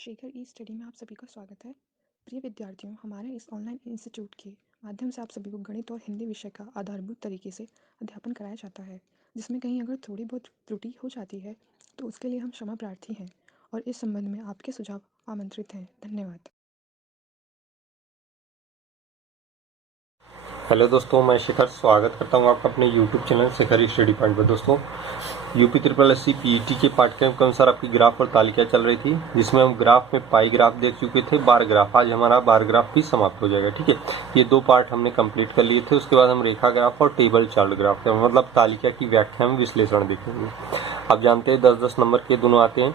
शेखर ई study में आप सभी का स्वागत है। प्रिय विद्यार्थियों, हमारे इस ऑनलाइन इंस्टीट्यूट के माध्यम से आप सभी को गणित और हिंदी विषय का आधारभूत तरीके से अध्यापन कराया जाता है, जिसमें कहीं अगर थोड़ी बहुत त्रुटि हो जाती है तो उसके लिए हम क्षमा प्रार्थी हैं और इस संबंध में आपके सुझाव आमंत्रित हैं। धन्यवाद। हेलो दोस्तों, मैं शेखर स्वागत करता हूं आपका अपने YouTube channel Shekhar study point पर। दोस्तों, UP SSC PET के पाठ्यक्रम के अनुसार आपकी ग्राफ और तालिका चल रही थी, जिसमें हम ग्राफ में पाई ग्राफ देख चुके थे, बार ग्राफ। आज हमारा बार ग्राफ भी समाप्त हो जाएगा। ठीक है, ये दो पार्ट हमने कंप्लीट कर लिए थे। उसके बाद हम रेखा ग्राफ और टेबल चार्ट ग्राफ मतलब तालिका की व्याख्या में विश्लेषण देखेंगे। आप जानते हैं 10-10 नंबर के दोनों आते हैं,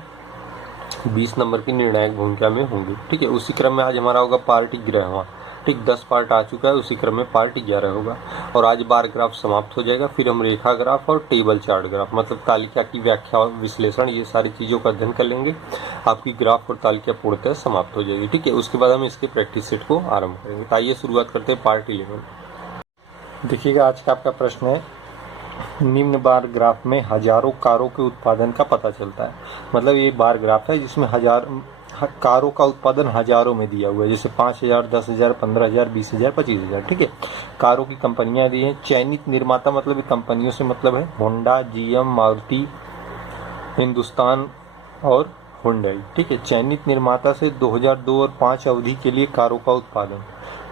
20 नंबर की निर्णायक भूमिका में होंगे। ठीक है, उसी क्रम में आज हमारा होगा पार्ट 11वां। ठीक, 10 पार्ट आ चुका है, उसी क्रम में पार्ट 11 होगा और आज बार ग्राफ समाप्त हो जाएगा। फिर हम रेखा ग्राफ और टेबल चार्ट ग्राफ मतलब तालिका की व्याख्या और विश्लेषण, ये सारी चीज़ों का अध्ययन कर लेंगे। आपकी ग्राफ और तालिका पूर्णतः समाप्त हो जाएगी। ठीक है, उसके बाद हम इसके प्रैक्टिस सेट को आरंभ करेंगे। तो आइए शुरुआत करते हैं पार्ट 11। देखिएगा, आज का आपका प्रश्न है, निम्न बार ग्राफ में हजारों कारों के उत्पादन का पता चलता है। मतलब ये बार ग्राफ है जिसमें कारों का उत्पादन हजारों में दिया हुआ है, जैसे 5000, 10,000, 15,000, 20,000, 25,000। ठीक है, कारों की कंपनियां दी हैं। चयनित निर्माता मतलब कंपनियों से मतलब है होंडा, GM, मारुति, हिंदुस्तान और हुंडई। ठीक है, चयनित निर्माता से 2002 और 5 अवधि के लिए कारों का उत्पादन,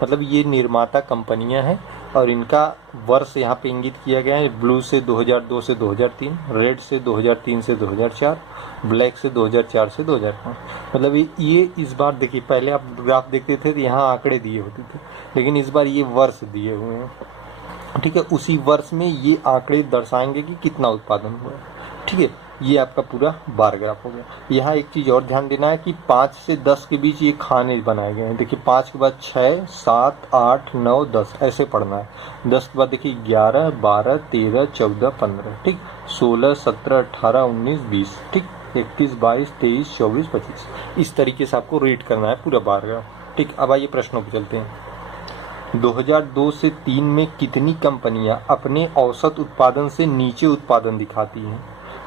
मतलब ये निर्माता कंपनियां हैं और इनका वर्ष यहाँ पे इंगित किया गया है। ब्लू से 2002 से 2003, रेड से 2003 से 2004, ब्लैक से 2004 से 2005। मतलब ये इस बार देखिए, पहले आप ग्राफ देखते थे तो यहाँ आंकड़े दिए होते थे, लेकिन इस बार ये वर्ष दिए हुए हैं। ठीक है, उसी वर्ष में ये आंकड़े दर्शाएंगे कि कितना उत्पादन हुआ है। ठीक है, ये आपका पूरा बार ग्राफ हो गया। यहाँ एक चीज़ और ध्यान देना है कि 5 से 10 के बीच ये खाने बनाए गए हैं। देखिए, 5 के बाद 6, 7, 8, 9, 10 ऐसे पढ़ना है। 10 के बाद देखिए 11, 12, 13, 14, 15। ठीक, 16, 17, 18, 19, 20। ठीक, 21, 22, 23, 24, 25। इस तरीके से आपको रेट करना है पूरा बार ग्राफ। ठीक, अब आइए प्रश्नों पर चलते हैं। 2002 से 3 में कितनी कंपनियां अपने औसत उत्पादन से नीचे उत्पादन दिखाती हैं,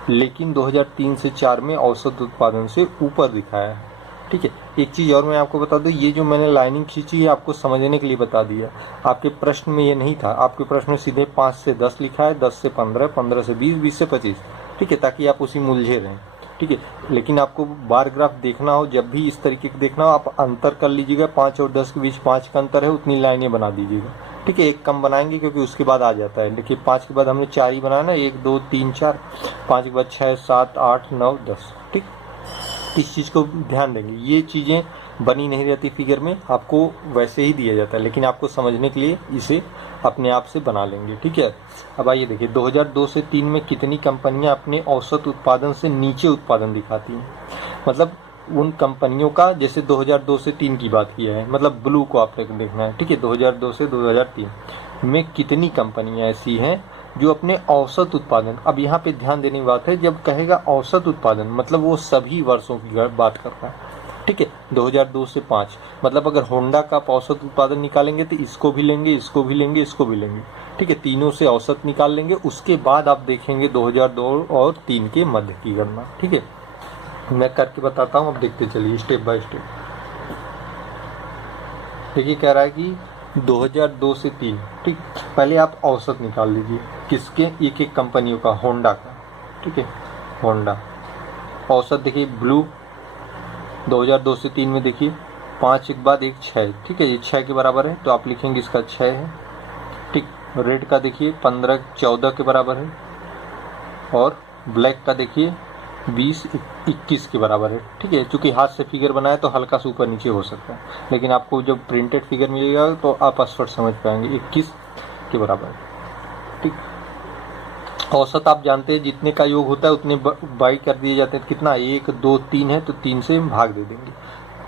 लेकिन 2003 से 4 में औसत उत्पादन से ऊपर दिखाया है। ठीक है, एक चीज़ और मैं आपको बता दूं, ये जो मैंने लाइनिंग खींची है आपको समझने के लिए बता दिया। आपके प्रश्न में ये नहीं था, आपके प्रश्न में सीधे 5 से 10 लिखा है, 10 से 15, 15 से 20, 20 से 25। ठीक है, ताकि आप उसी मुलझे रहें। ठीक है, लेकिन आपको बार ग्राफ देखना हो, जब भी इस तरीके का देखना हो, आप अंतर कर लीजिएगा। 5 और 10 के बीच 5 का अंतर है, उतनी लाइनें बना दीजिएगा। ठीक है, एक कम बनाएंगे क्योंकि उसके बाद आ जाता है। देखिए, 5 के बाद हमने 4 ही बनाया ना, 1, 2, 3, 4। 5 के बाद 6, 7, 8, 9, 10। ठीक, इस चीज़ को ध्यान देंगे। ये चीज़ें बनी नहीं रहती फिगर में, आपको वैसे ही दिया जाता है, लेकिन आपको समझने के लिए इसे अपने आप से बना लेंगे। ठीक है, अब आइए देखिए, 2002 से 3 में कितनी कंपनियां अपने औसत उत्पादन से नीचे उत्पादन दिखाती हैं। मतलब उन कंपनियों का, जैसे 2002 से 3 की बात किया है, मतलब ब्लू को आपने देखना है। ठीक है, 2002 से 2003 में कितनी कंपनियां ऐसी हैं जो अपने औसत उत्पादन, अब यहाँ पे ध्यान देने की बात है, जब कहेगा औसत उत्पादन मतलब वो सभी वर्षों की बात कर रहा है। ठीक है, 2002 से 5 मतलब अगर होंडा का आप औसत उत्पादन निकालेंगे तो इसको भी लेंगे, इसको भी लेंगे, इसको भी लेंगे। ठीक है, तीनों से औसत निकाल लेंगे, उसके बाद आप देखेंगे 2002 और 3 के मध्य की गणना। ठीक है, मैं करके बताता हूँ, अब देखते चलिए स्टेप बाय स्टेप। देखिए, कह रहा है कि 2002 से 3। ठीक, पहले आप औसत निकाल लीजिए, किसके, एक एक कंपनियों का, होंडा का। ठीक है, होंडा औसत देखिए, ब्लू 2002 से 3 में देखिए 5 के बाद 1, 6। ठीक है, ये 6 के बराबर है तो आप लिखेंगे इसका 6 है। ठीक, रेड का देखिए 15, 14 के बराबर है और ब्लैक का देखिए 20, 21 के बराबर है। ठीक है, चूंकि हाथ से फिगर बनाए तो हल्का सा ऊपर नीचे हो सकता है, लेकिन आपको जब प्रिंटेड फिगर मिलेगा तो आप स्पष्ट समझ पाएंगे, 21 के बराबर है। ठीक, औसत आप जानते हैं जितने का योग होता है उतने बाई कर दिए जाते हैं। कितना, 1, 2, 3 है तो 3 से भाग दे देंगे।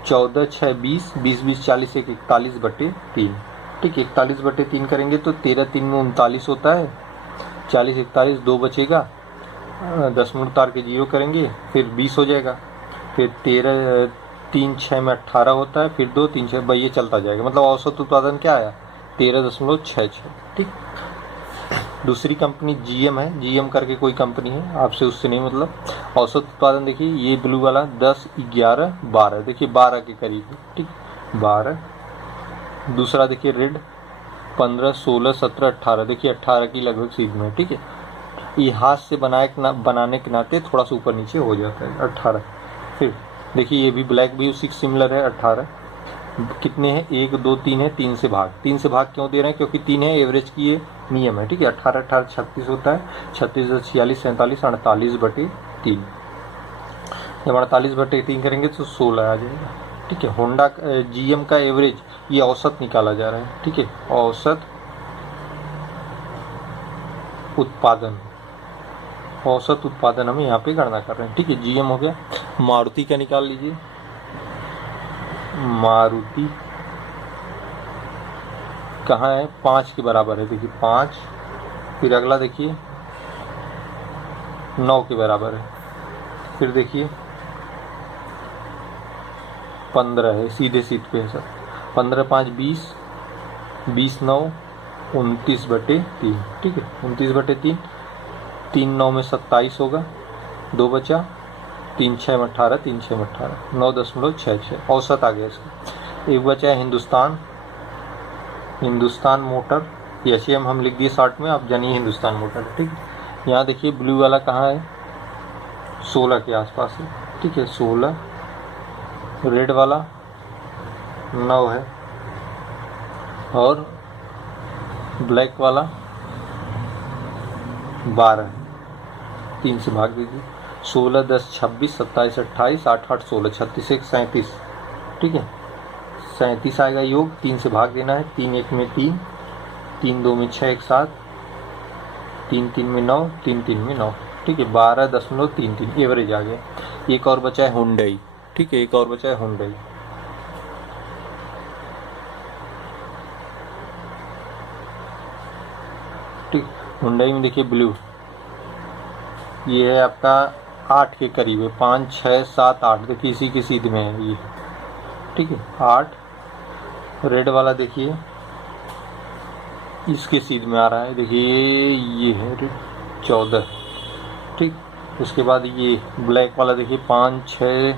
14, 6, 20, 20, 20, 40, 1, 41/3। ठीक, 41/3 करेंगे तो 13, 3 में 39 होता है। 40, 41, 2 बचेगा, 10 मिनट उतार के 0 करेंगे, फिर 20 हो जाएगा। फिर 13, 3, 6 में 18 होता है, फिर 2, 3, 6, ये चलता जाएगा। मतलब औसत उत्पादन क्या आया, 13.66। ठीक, दूसरी कंपनी जीएम है, जीएम करके कोई कंपनी है, आपसे उससे नहीं मतलब। औसत उत्पादन देखिए ये ब्लू वाला 10, 11, 12, देखिए 12 के करीब है, ठीक, 12। दूसरा देखिए रेड 15, 16, 17, 18, देखिए 18 की लगभग सीध में, ठीक है। ये हाथ से बनाने के नाते थोड़ा सा ऊपर नीचे हो जाता है 18। फिर देखिए ये भी ब्लैक भी उसी सिमिलर है 18। कितने हैं, 1, 2, 3 है, 3 से भाग, 3 से भाग क्यों दे रहे हैं, क्योंकि 3 है, एवरेज की ये नियम है, ठीक है। 18, 18, 36 होता है, 36, 46, 47, 48/3। जब 48/3 करेंगे तो 16 आ जाएगा, ठीक है। होंडा जीएम का एवरेज ये औसत निकाला जा रहा है, ठीक है। औसत उत्पादन हम यहाँ पे गणना कर रहे हैं, ठीक है। जीएम हो गया। मारुति का निकाल लीजिए, मारुति कहाँ है, 5 के बराबर है, देखिए 5। फिर अगला देखिए 9 के बराबर है। फिर देखिए 15 है, सीधे सीध पे है सर। 15, 5, 20, 20, 9, 29/3, ठीक है। 29/3, 3, 9 में 27 होगा, 2 बचा, 3, 6 में 18, 3, 6 में 18, 9.66 औसत आ गया इसका। एक बचा है हिंदुस्तान मोटर, एचएम हम लिख दिए शॉर्ट में, आप जानिए हिंदुस्तान मोटर, ठीक है। यहाँ देखिए ब्लू वाला कहाँ है, 16 के आसपास है, ठीक है, 16। रेड वाला 9 है, और ब्लैक वाला 12 है। 3 से भाग दीजिए, 16, 10, 26, 27, 28, 8, 8, 16, 36, 1, 37, ठीक है। 37 आएगा योग, 3 से भाग देना है, 3, 1 में 3, 3, 2 में 6, 1, 7, 3, 3 में 9, 3, 3 में 9, ठीक है। 12.33 एवरेज आ गया। एक और बचा है हुंडई, ठीक है, एक और बचा है हुंडई। ठीक, हुंडई में देखिए ब्लू ये है आपका 8 के करीब है, 5, 6, 7, 8, देखिए इसी के सीध में है ये, ठीक है, 8। रेड वाला देखिए इसके सीध में आ रहा है, देखिए ये है रेड 14, ठीक। उसके बाद ये ब्लैक वाला देखिए 5, 6,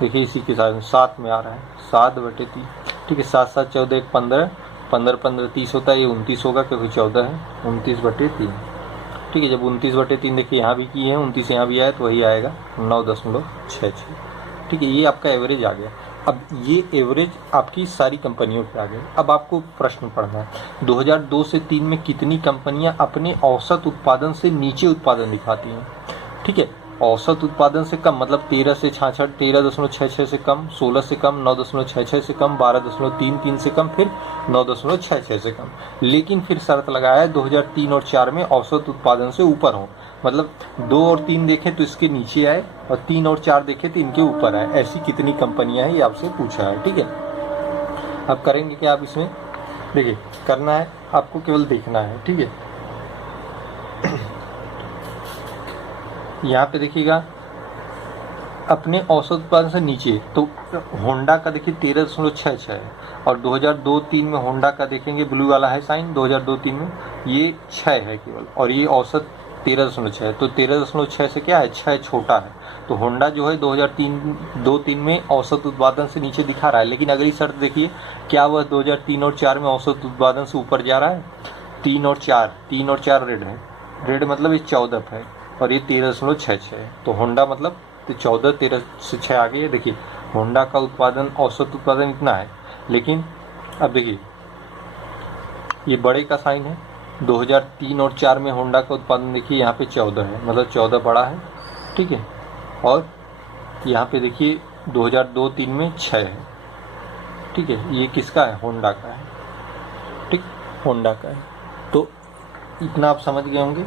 देखिए इसी के साथ 7 में आ रहा है, 7/3, ठीक है। 7, 7, 14, 1, 15, 15, 15, 30 होता है, ये 29 होगा क्योंकि 14 है, 29/3, ठीक है। जब 29/3 देखिए यहाँ भी किए हैं, 29 यहाँ भी आया तो वही आएगा 9.66, ठीक है। ये आपका एवरेज आ गया। अब ये एवरेज आपकी सारी कंपनियों पे आ गए। अब आपको प्रश्न पढ़ना है, 2002 से 3 में कितनी कंपनियां अपने औसत उत्पादन से नीचे उत्पादन दिखाती हैं, ठीक है। औसत उत्पादन से कम मतलब 13 से 66, 13.66 से कम, 16 से कम, 9.66 से कम, 12.33 से कम, फिर 9.66 से कम। लेकिन फिर शर्त लगाया है 2003 और 4 में औसत उत्पादन से ऊपर हो, मतलब 2 और 3 देखें तो इसके नीचे आए, और 3 और 4 देखें तो इनके ऊपर आए। ऐसी कितनी कंपनियां हैं ये आपसे पूछा है, ठीक है। अब करेंगे क्या आप इसमें, देखिए करना है आपको, केवल देखना है, ठीक है। यहाँ पे देखिएगा अपने औसत उत्पादन से नीचे, तो होंडा का देखिए 13.66 है, और 2002-3 में होंडा का देखेंगे ब्लू वाला है साइन, 2002-3 में ये 6 है केवल, और ये औसत 13.6 है। तो 13.6 से क्या है, 6 छोटा है। तो होंडा जो है 2002-3 में औसत उत्पादन से नीचे दिखा रहा है, लेकिन अगली शर्त देखिए, क्या वह 2003 और 4 में औसत उत्पादन से ऊपर जा रहा है। 3 और 4 रेड है, रेड मतलब ये 14 है, और ये 13.66 है। तो होंडा मतलब 14, 13 से 6 आ गई है। देखिए होंडा का उत्पादन, औसत उत्पादन इतना है, लेकिन अब देखिए ये बड़े का साइन है, 2003 और 4 में होंडा का उत्पादन देखिए यहाँ पे 14 है, मतलब 14 बड़ा है, ठीक है। और यहाँ पे देखिए 2002-3 में 6 है, ठीक है। ये किसका है, होंडा का है, ठीक, होंडा का है। तो इतना आप समझ गए होंगे।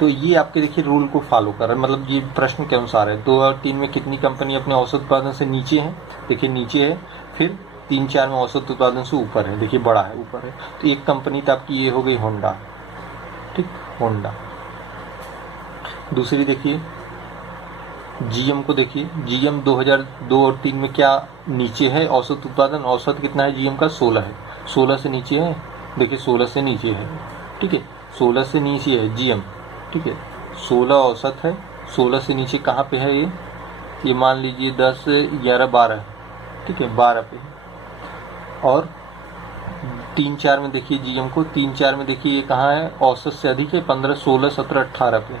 तो ये आपके देखिए रूल को फॉलो कर रहे हैं, मतलब ये प्रश्न के अनुसार है। 2 और 3 में कितनी कंपनी अपने औसत उत्पादन से नीचे है, देखिए नीचे है, फिर 3, 4 में औसत उत्पादन से ऊपर है, देखिए बड़ा है, ऊपर है। तो एक कंपनी तो आपकी ये हो गई होंडा, ठीक, होंडा। दूसरी देखिए जीएम को देखिए, जीएम 2002 और 3 में क्या नीचे है औसत उत्पादन, औसत कितना है जीएम का, 16 है, 16 से नीचे है, देखिए 16 से नीचे है, ठीक है, 16 से नीचे है GM, ठीक है, 16 औसत है, 16 से नीचे कहाँ पे है ये मान लीजिए 10, 11, 12, ठीक है, 12 पे। और 3, 4 में देखिए GM को, 3, 4 में देखिए ये कहाँ है, औसत से अधिक है, 15, 16, 17, 18 पे,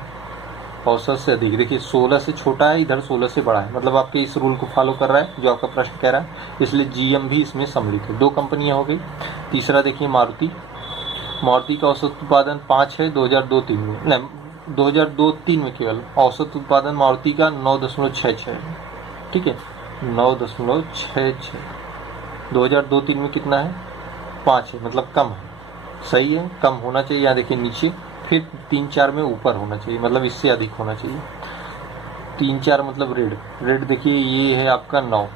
औसत से अधिक। देखिए 16 से छोटा है, इधर 16 से बड़ा है, मतलब आपके इस रूल को फॉलो कर रहा है जो आपका प्रश्न कह रहा है, इसलिए GM भी इसमें सम्मिलित है। 2 कंपनियां हो गई। तीसरा देखिए मारुति का औसत उत्पादन 5 है 2002-03 में, नहीं 2002-03 में केवल औसत उत्पादन मारुति का 9.66 है, ठीक है, 9.66। 2002-03 में कितना है, 5 है, मतलब कम है, सही है, कम होना चाहिए। यहाँ देखिए नीचे, फिर 3, 4 में ऊपर होना चाहिए, मतलब इससे अधिक होना चाहिए। 3, 4 मतलब रेड देखिए ये है आपका 9,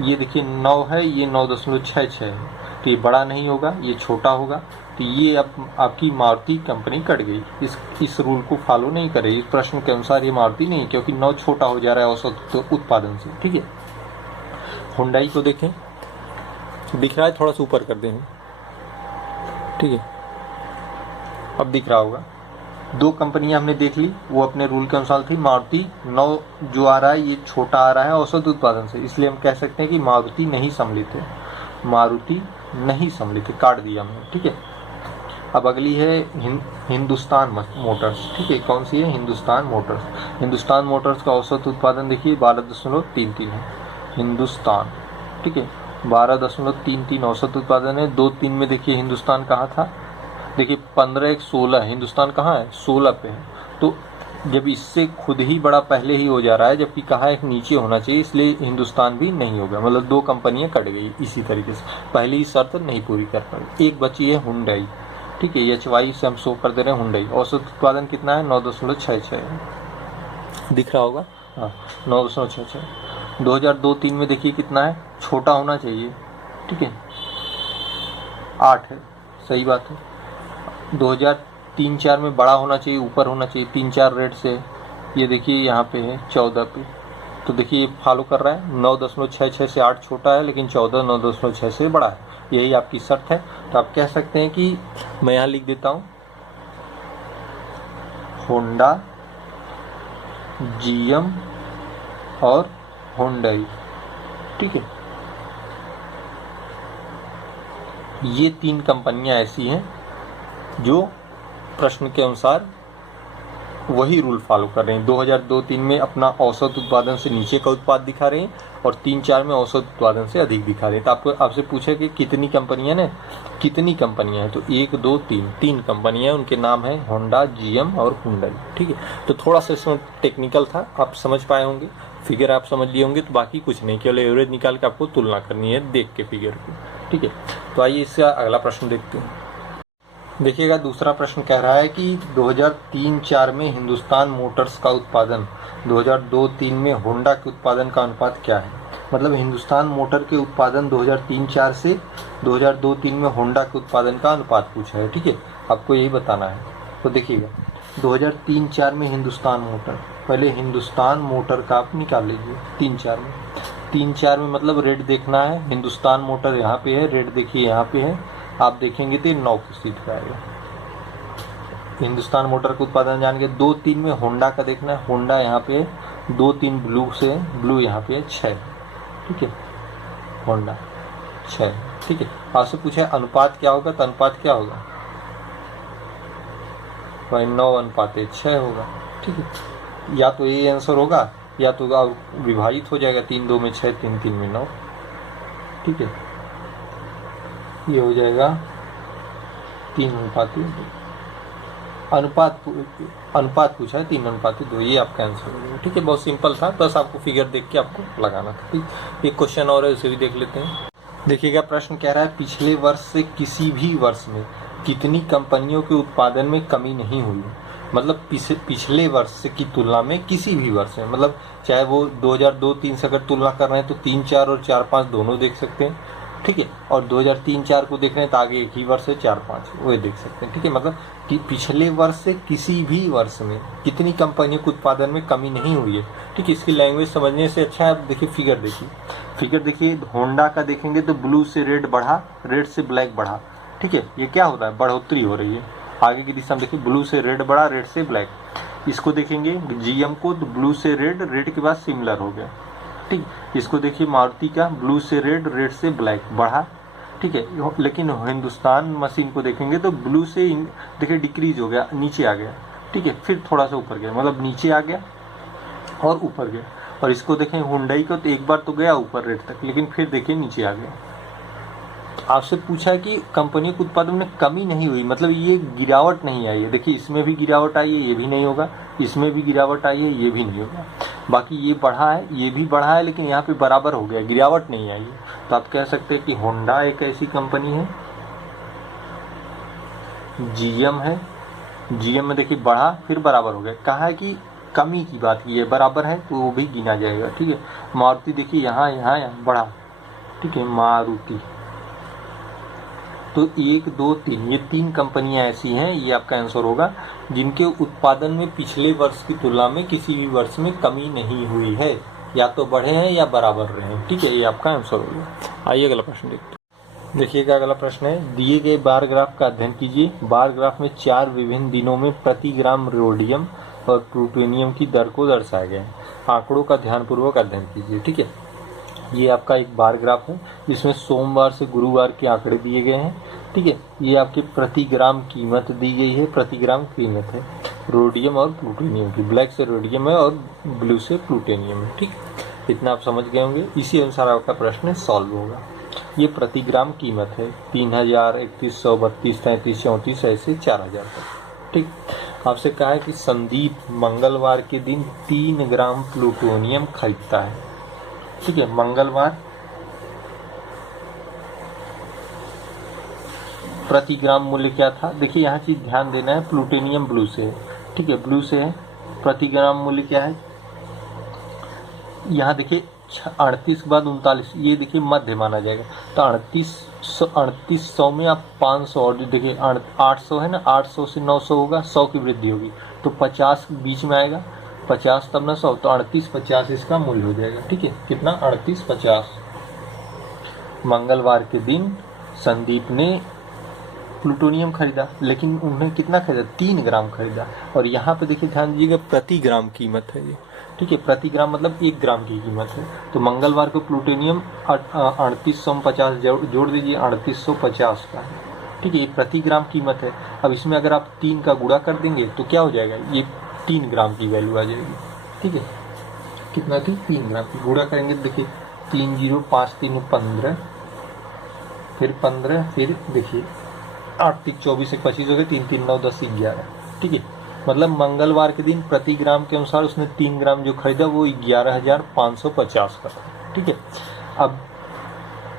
ये देखिए 9 है, ये 9.66 है, तो ये बड़ा नहीं होगा, ये छोटा होगा, तो ये अब आपकी मारुति कंपनी कट गई, इस रूल को फॉलो नहीं कर रही, इस प्रश्न के अनुसार ये मारुति नहीं है, क्योंकि 9 छोटा हो जा रहा है औसत उत्पादन से, ठीक है। हुंडई को देखें, दिख रहा है, थोड़ा सा ऊपर कर दें, ठीक है, अब दिख रहा होगा। 2 कंपनियां हमने देख ली, वो अपने रूल के अनुसार थी। मारुति 9 जो आ रहा है ये छोटा आ रहा है औसत उत्पादन से, इसलिए हम कह सकते हैं कि मारुति नहीं सम्मिलित है, मारुति नहीं सम्मिलित है, काट दिया हमने, ठीक है। अब अगली है हिंदुस्तान मोटर्स, ठीक है, कौन सी है, हिंदुस्तान मोटर्स। हिंदुस्तान मोटर्स का औसत उत्पादन देखिए 12.33 है, हिंदुस्तान, ठीक है, 12.33 औसत उत्पादन है। 2-3 में देखिए हिंदुस्तान कहाँ था, देखिए 15, 1, 16, हिंदुस्तान कहाँ है, 16 पे है, तो जब इससे खुद ही बड़ा पहले ही हो जा रहा है, जबकि कहा है नीचे होना चाहिए, इसलिए हिंदुस्तान भी नहीं होगा, मतलब 2 कंपनियां कट गई इसी तरीके से, पहली शर्त नहीं पूरी कर पाई। एक बची है हुंडई, ठीक है, HY से हम शो कर दे रहे हैं हुंडई, औसत उत्पादन कितना है, 9.66 दिख रहा होगा, हाँ 9.66। 2002-03 में देखिए कितना है, छोटा होना चाहिए, ठीक है, 8 है, सही बात है। 2003-04 में बड़ा होना चाहिए, ऊपर होना चाहिए, 3-4 रेट से, ये देखिए यहाँ पे है 14 पे, तो देखिए ये फॉलो कर रहा है, 9.66 से 8 छोटा है, लेकिन 14 9.6 से बड़ा है, यही आपकी शर्त है। तो आप कह सकते हैं कि मैं यहाँ लिख देता हूँ, होंडा, GM और हुंडई, ठीक है, ये 3 कंपनियां ऐसी हैं जो प्रश्न के अनुसार वही रूल फॉलो कर रहे हैं। 2002-03 में अपना औसत उत्पादन से नीचे का उत्पाद दिखा रहे हैं, और 3-4 में औसत उत्पादन से अधिक दिखा रहे हैं। तो आपसे पूछा कि कितनी कंपनियां हैं, कितनी कंपनियां हैं, तो 1, 2, 3 कंपनियां, उनके नाम है होंडा, GM और हुंडई, ठीक है। तो थोड़ा सा इसमें टेक्निकल था, आप समझ पाए होंगे, फिगर आप समझ लिए होंगे, तो बाकी कुछ नहीं, केवल एवरेज निकाल के आपको तुलना करनी है देख के फिगर को, ठीक है। तो आइए इसका अगला प्रश्न देखते हैं। देखिएगा, दूसरा प्रश्न कह रहा है कि 2003-04 में हिंदुस्तान मोटर्स का उत्पादन 2002-03 में होंडा के उत्पादन का अनुपात क्या है। मतलब हिंदुस्तान मोटर के उत्पादन 2003-04 से 2002-03 में होंडा के उत्पादन का अनुपात पूछा है, ठीक है, आपको यही बताना है। तो देखिएगा 2003-04 में हिंदुस्तान मोटर, पहले हिंदुस्तान मोटर का आप निकाल लीजिए 3-4 में। 3-4 में मतलब रेट देखना है, हिंदुस्तान मोटर यहाँ पे है, रेट देखिए यहाँ पे है, आप देखेंगे तो 9 की सीट का आएगा। हिंदुस्तान मोटर का उत्पादन जान के 2-3 में होंडा का देखना है, होंडा यहाँ पे 2-3 ब्लू से, ब्लू यहाँ पे 6, ठीक है, होंडा 6, ठीक है। आपसे पूछा अनुपात क्या होगा, तो अनुपात क्या होगा भाई 9:6 होगा, ठीक है। या तो ये आंसर होगा, या तो विभाजित हो जाएगा, 3-2 में 6, 3-3 में 9, ठीक है, ये हो जाएगा 3:2। अनुपात पूछा है 3:2, ये आपका आंसर होगा, ठीक है। बहुत सिंपल था, बस आपको फिगर देख के आपको लगाना था, ठीक। एक क्वेश्चन और है, उसे भी देख लेते हैं। देखिएगा, प्रश्न कह रहा है पिछले वर्ष से किसी भी वर्ष में कितनी कंपनियों के उत्पादन में कमी नहीं हुई। मतलब पिछले वर्ष की तुलना में किसी भी वर्ष में, मतलब चाहे वो 2002-03 से अगर तुलना कर रहे हैं तो 3-4 और 4-5 दोनों देख सकते हैं, ठीक है। और 2003-04 को देख रहे हैं तो आगे एक ही वर्ष है 4-5, वो देख सकते हैं, ठीक है। मतलब कि पिछले वर्ष से किसी भी वर्ष में कितनी कंपनियों के उत्पादन में कमी नहीं हुई है, ठीक है। इसकी लैंग्वेज समझने से अच्छा है, देखिए फिगर देखिए, होंडा का देखेंगे तो ब्लू से रेड बढ़ा, रेड से ब्लैक बढ़ा, ठीक है, ये क्या हो रहा है, बढ़ोतरी हो रही है। आगे की दिशा में देखिए, ब्लू से रेड बढ़ा, रेड से ब्लैक। इसको देखेंगे जीएम को, तो ब्लू से रेड, रेड के बाद सिमिलर हो गया। ठीक, इसको देखिए मारुति का, ब्लू से रेड, रेड से ब्लैक बढ़ा। ठीक है, लेकिन हिंदुस्तान मशीन को देखेंगे तो ब्लू से देखिए डिक्रीज हो गया, नीचे आ गया। ठीक है, फिर थोड़ा सा ऊपर गया, मतलब नीचे आ गया और ऊपर गया। और इसको देखें हुंडई को, तो एक बार तो गया ऊपर रेट तक, लेकिन फिर देखिए नीचे आ गया। आपसे पूछा है कि कंपनियों के उत्पादन में कमी नहीं हुई, मतलब ये गिरावट नहीं आई है। देखिए इसमें भी गिरावट आई है, ये भी नहीं होगा, इसमें भी गिरावट आई है, ये भी नहीं होगा। बाकी ये बढ़ा है, ये भी बढ़ा है, लेकिन यहाँ पे बराबर हो गया, गिरावट नहीं आई है। तो आप कह सकते हैं कि होंडा एक ऐसी कंपनी है। जीएम है, जीएम में देखिए बढ़ा फिर बराबर हो गया। कहा है कि कमी की बात की है, बराबर है तो वो भी गिना जाएगा। ठीक है, मारुति देखिए यहाँ यहाँ यहाँ बढ़ा। ठीक है, मारुति, तो 1 2 3 ये 3 कंपनियां ऐसी हैं, ये आपका आंसर होगा, जिनके उत्पादन में पिछले वर्ष की तुलना में किसी भी वर्ष में कमी नहीं हुई है, या तो बढ़े हैं या बराबर रहे हैं। ठीक है, ये आपका आंसर होगा। आइए अगला प्रश्न देखते हैं। देखिएगा अगला प्रश्न है, दिए गए बार ग्राफ का अध्ययन कीजिए। बार ग्राफ में 4 विभिन्न दिनों में प्रति ग्राम रोडियम और प्लूटोनियम की दर को दर्शाया गया है। आंकड़ों का ध्यानपूर्वक अध्ययन कीजिए। ठीक है, ये आपका एक बार ग्राफ है, जिसमें सोमवार से गुरुवार के आंकड़े दिए गए हैं। ठीक है, ये आपके प्रति ग्राम कीमत दी गई है, प्रति ग्राम कीमत है रोडियम और प्लूटोनियम की। ब्लैक से रोडियम है और ब्लू से प्लूटोनियम है। ठीक, इतना आप समझ गए होंगे। इसी अनुसार आपका प्रश्न सॉल्व होगा। ये प्रति ग्राम कीमत है, 3000, 3100, 32, 33, 34, ऐसे 4000 तक। ठीक, आपसे कहा है कि संदीप मंगलवार के दिन 3 ग्राम प्लूटोनियम खरीदता है। ठीक है, मंगलवार प्रति ग्राम मूल्य क्या था, देखिए यहाँ चीज ध्यान देना है, प्लूटोनियम ब्लू से है। ठीक है, ब्लू से है, प्रति ग्राम मूल्य क्या है, यहाँ देखिए 38 के बाद 39, ये देखिए मध्य माना जाएगा। तो 3800 में आप 500 और देखिए 800 है ना, 800 से 900 होगा, 100 की वृद्धि होगी, तो 50 बीच में आएगा, 50 तब ना 100, तो 3850 इसका मूल्य हो जाएगा। ठीक है, कितना, 3850। मंगलवार के दिन संदीप ने प्लूटोनियम खरीदा, लेकिन उन्होंने कितना खरीदा, 3 ग्राम खरीदा। और यहाँ पे देखिए ध्यान दीजिएगा, प्रति ग्राम कीमत है ये। ठीक है, प्रति ग्राम मतलब 1 ग्राम की कीमत है। तो मंगलवार को प्लूटोनियम 3850 जोड़ दीजिए, 3850 का है। ठीक है, ये प्रति ग्राम कीमत है। अब इसमें अगर आप 3 का गुणा कर देंगे तो क्या हो जाएगा, ये 3 ग्राम की वैल्यू आ जाएगी। ठीक है, कितना थी, 3 ग्राम की। गुणा करेंगे तो देखिए 3 0 5 3 15, फिर 15, फिर देखिए 8 3 24 1 25 हो गए, 3 3 9 10 11। ठीक है, मतलब मंगलवार के दिन प्रति ग्राम के अनुसार उसने 3 ग्राम जो खरीदा वो 11550 का था। ठीक है, अब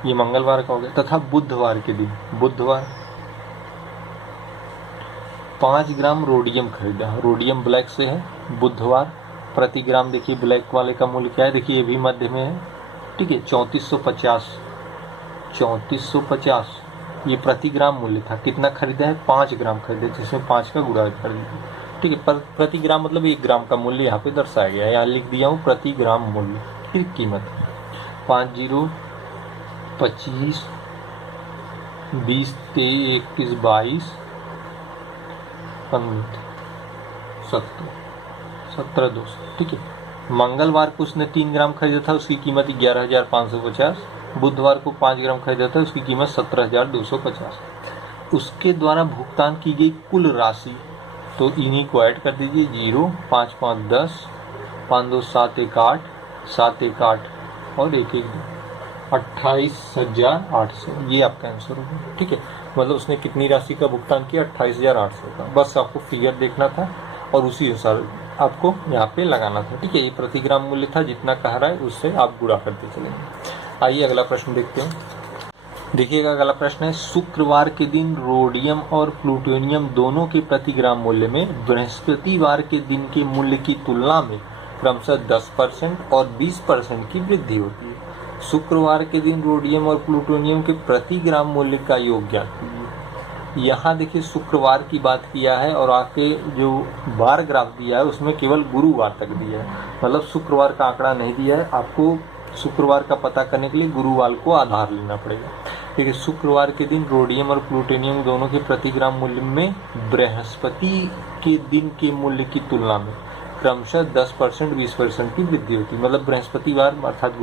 ये मंगलवार का हो गया। तथा बुधवार के दिन, बुधवार 5 ग्राम रोडियम खरीदा, रोडियम ब्लैक से है। बुधवार प्रति ग्राम देखिए ब्लैक वाले का मूल्य क्या है, देखिए ये भी मध्य में है। ठीक है, 3450, 3450 ये प्रति ग्राम मूल्य था। कितना खरीदा है, 5 ग्राम खरीदे, जिसमें 5 का गुणा कर दिया। ठीक है, प्रति ग्राम मतलब 1 ग्राम का मूल्य यहाँ पे दर्शाया गया है, यहाँ लिख दिया हूँ प्रति ग्राम मूल्य। फिर कीमत 5 0 25 20 23 21 22 70 17 200। ठीक है, मंगलवार को उसने 3 ग्राम खरीदा था, उसकी कीमत 11550। बुधवार को 5 ग्राम खरीदा था, उसकी कीमत 17250। उसके द्वारा भुगतान की गई कुल राशि, तो इन्हीं को ऐड कर दीजिए, 0 5 5 10 5 2 7 1 8 7 1 8 और 1 1 2, 28,800, ये आपका आंसर होगा। ठीक है, मतलब उसने कितनी राशि का भुगतान किया, 28,800 का। बस आपको फिगर देखना था और उसी अनुसार आपको यहाँ पे लगाना था। ठीक है, ये प्रति ग्राम मूल्य था, जितना कह रहा है उससे आप गुणा करते चलेंगे। आइए अगला प्रश्न देखते हैं। देखिएगा अगला प्रश्न है, शुक्रवार के दिन रोडियम और प्लूटोनियम दोनों के प्रति ग्राम मूल्य में बृहस्पतिवार के दिन के मूल्य की तुलना में क्रमशः 10% और 20% की वृद्धि होती है। शुक्रवार के दिन रोडियम और प्लूटोनियम के प्रति ग्राम मूल्य का योग ज्ञात कीजिए। यहाँ देखिए शुक्रवार की बात किया है और आके जो बार ग्राफ दिया है उसमें केवल गुरुवार तक दिया है, मतलब शुक्रवार का आंकड़ा नहीं दिया है। आपको शुक्रवार का पता करने के लिए गुरुवार को आधार लेना पड़ेगा। देखिए शुक्रवार के दिन रोडियम और प्लूटोनियम दोनों के प्रति ग्राम मूल्य में बृहस्पति के दिन के मूल्य की तुलना में क्रमशः 10% 20% की वृद्धि होती है। मतलब बृहस्पतिवार अर्थात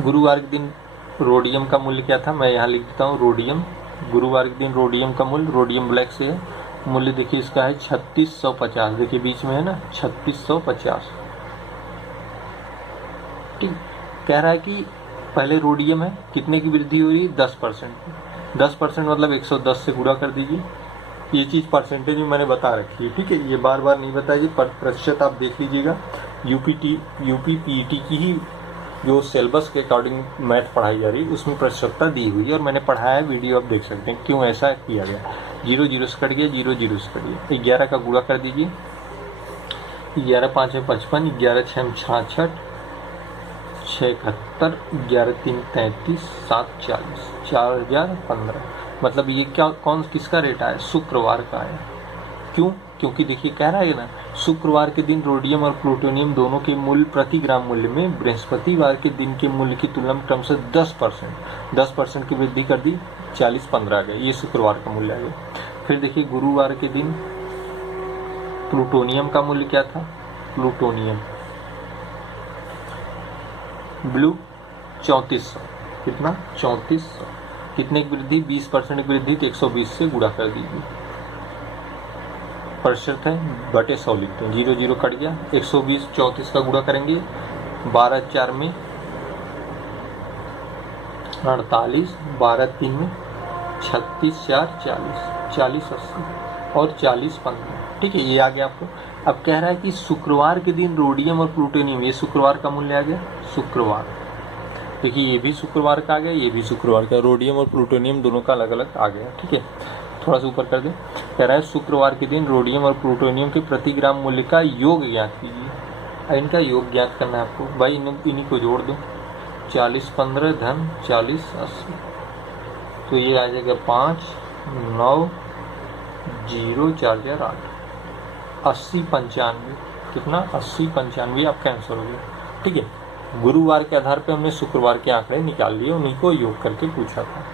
गुरुवार के दिन रोडियम का मूल्य क्या था, मैं यहाँ लिख देता हूँ रोडियम। गुरुवार के दिन रोडियम का मूल्य, रोडियम ब्लैक से है, मूल्य देखिए इसका है 3650। देखिए बीच में है ना 3650। ठीक, कह रहा है कि पहले रोडियम है, कितने की वृद्धि हो रही है 10%। 10% मतलब 110 से गुणा कर दीजिए। ये चीज़ परसेंटेज में मैंने बता रखी है, ठीक है, ये बार बार नहीं बताइए, पर प्रतिशत आप देख लीजिएगा। यूपी पीईटी की ही जो सिलेबस के अकॉर्डिंग मैथ पढ़ाई जा रही है उसमें प्रतिशतता दी हुई है और मैंने पढ़ाया है, वीडियो आप देख सकते हैं क्यों ऐसा किया गया। 0 0 से कट गया, 0 0 से कट गया। 11 का गुणा कर दीजिए, 11 5 में 55, 11 6 में 66, 6 71, 11 3 33, 7 40, 4015। मतलब ये क्या कौन किसका रेट आया, शुक्रवार का आया। क्यों, क्योंकि देखिए कह रहा है ना शुक्रवार के दिन रोडियम और प्लूटोनियम दोनों के मूल्य प्रति ग्राम मूल्य में बृहस्पतिवार के दिन के मूल्य की तुलना में क्रमशः 10% की वृद्धि कर दी, 40-15 आ गया। ये शुक्रवार का मूल्य आ गया। फिर देखिए गुरुवार के दिन प्लूटोनियम का मूल्य क्या था, प्लूटोनियम ब्लू 3400, कितना 3400, कितने की वृद्धि 20% की वृद्धि, तो 120 से गुणा कर दीजिए। प्रतिशत है बटे 100 लिखते हैं, 0 0 कट गया, 120 34 का गुणा करेंगे, 12 4 में 48, 12 3 में 36 4 40, 40 80 और 40 15। ठीक है, ये आ गया आपको। अब कह रहा है कि शुक्रवार के दिन रोडियम और प्लूटोनियम, ये शुक्रवार का मूल्य आ गया, शुक्रवार। देखिए ये भी शुक्रवार का आ गया, ये भी शुक्रवार का, रोडियम और प्लूटोनियम दोनों का अलग अलग आ गया। ठीक है, थोड़ा सा ऊपर कर दें। कह रहा है शुक्रवार के दिन रोडियम और प्लूटोनियम के प्रति ग्राम मूल्य का योग ज्ञात कीजिए। इनका योग ज्ञात करना है आपको, भाई इन्हीं को जोड़ दो, 40 15 धन 40 80, तो ये आ जाएगा 5 9 0 4 4 8, 80 95, कितना 80 95 आपका आंसर हो गया। ठीक है, गुरुवार के आधार पे हमने शुक्रवार के आंकड़े निकाल लिए, उन्हीं को योग करके पूछा था।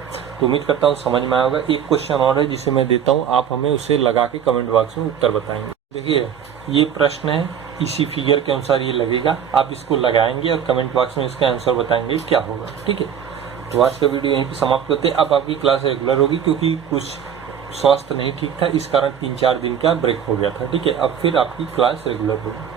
तो उम्मीद करता हूँ समझ में आया होगा। एक क्वेश्चन और है जिसे मैं देता हूँ, आप हमें उसे लगा के कमेंट बॉक्स में उत्तर बताएंगे। देखिए ये प्रश्न है, इसी फिगर के अनुसार ये लगेगा, आप इसको लगाएंगे और कमेंट बॉक्स में इसका आंसर बताएंगे क्या होगा। ठीक है, तो आज का वीडियो यहीं पर समाप्त करते हैं। अब आपकी क्लास रेगुलर होगी, क्योंकि कुछ स्वास्थ्य नहीं ठीक था, इस कारण 3-4 दिन का ब्रेक हो गया था। ठीक है, अब फिर आपकी क्लास रेगुलर होगी।